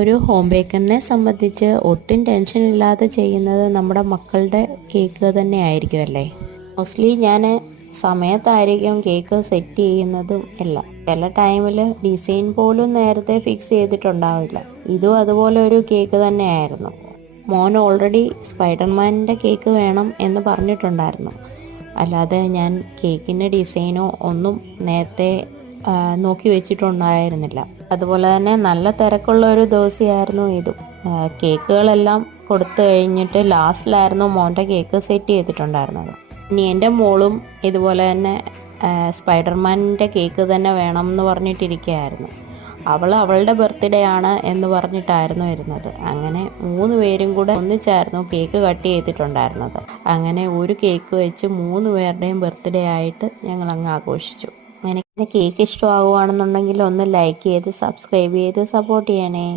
ഒരു ഹോം ബേക്കറിനെ സംബന്ധിച്ച് ഒട്ടും ടെൻഷൻ ഇല്ലാതെ ചെയ്യുന്നത് നമ്മുടെ മക്കളുടെ കേക്ക് തന്നെ ആയിരിക്കും അല്ലേ. മോസ്റ്റ്ലി ഞാൻ സമയത്തായിരിക്കും കേക്ക് സെറ്റ് ചെയ്യുന്നതും എല്ലാം. ചില ടൈമിൽ ഡിസൈൻ പോലും നേരത്തെ ഫിക്സ് ചെയ്തിട്ടുണ്ടാവില്ല. ഇതും അതുപോലെ ഒരു കേക്ക് തന്നെയായിരുന്നു. മോൻ ഓൾറെഡി സ്പൈഡർമാനിൻ്റെ കേക്ക് വേണം എന്ന് പറഞ്ഞിട്ടുണ്ടായിരുന്നു. അല്ലാതെ ഞാൻ കേക്കിൻ്റെ ഡിസൈനോ ഒന്നും നേരത്തെ നോക്കി വെച്ചിട്ടുണ്ടായിരുന്നില്ല. അതുപോലെ തന്നെ നല്ല തിരക്കുള്ള ഒരു ദിവസമായിരുന്നു ഇതും. കേക്കുകളെല്ലാം കൊടുത്തു കഴിഞ്ഞിട്ട് ലാസ്റ്റിലായിരുന്നു മോൻ്റെ കേക്ക് സെറ്റ് ചെയ്തിട്ടുണ്ടായിരുന്നത്. ഇനി എൻ്റെ മോളും ഇതുപോലെ തന്നെ സ്പൈഡർമാനിൻ്റെ കേക്ക് തന്നെ വേണം എന്ന് പറഞ്ഞിട്ടിരിക്കുകയായിരുന്നു. അവളുടെ ബർത്ത്ഡേ ആണ് എന്ന് പറഞ്ഞിട്ടായിരുന്നു ഇരുന്നത്. അങ്ങനെ 3 പേരും കൂടെ ഒന്നിച്ചായിരുന്നു കേക്ക് കട്ട് ചെയ്തിട്ടുണ്ടായിരുന്നത്. അങ്ങനെ ഒരു കേക്ക് വെച്ച് 3 പേരുടെയും ബർത്ത്ഡേ ആയിട്ട് ഞങ്ങൾ അങ്ങ് ആഘോഷിച്ചു. അങ്ങനെ കേക്ക് ഇഷ്ടമാകുകയാണെന്നുണ്ടെങ്കിൽ ഒന്ന് ലൈക്ക് ചെയ്ത് സബ്സ്ക്രൈബ് ചെയ്ത് സപ്പോർട്ട് ചെയ്യണേ.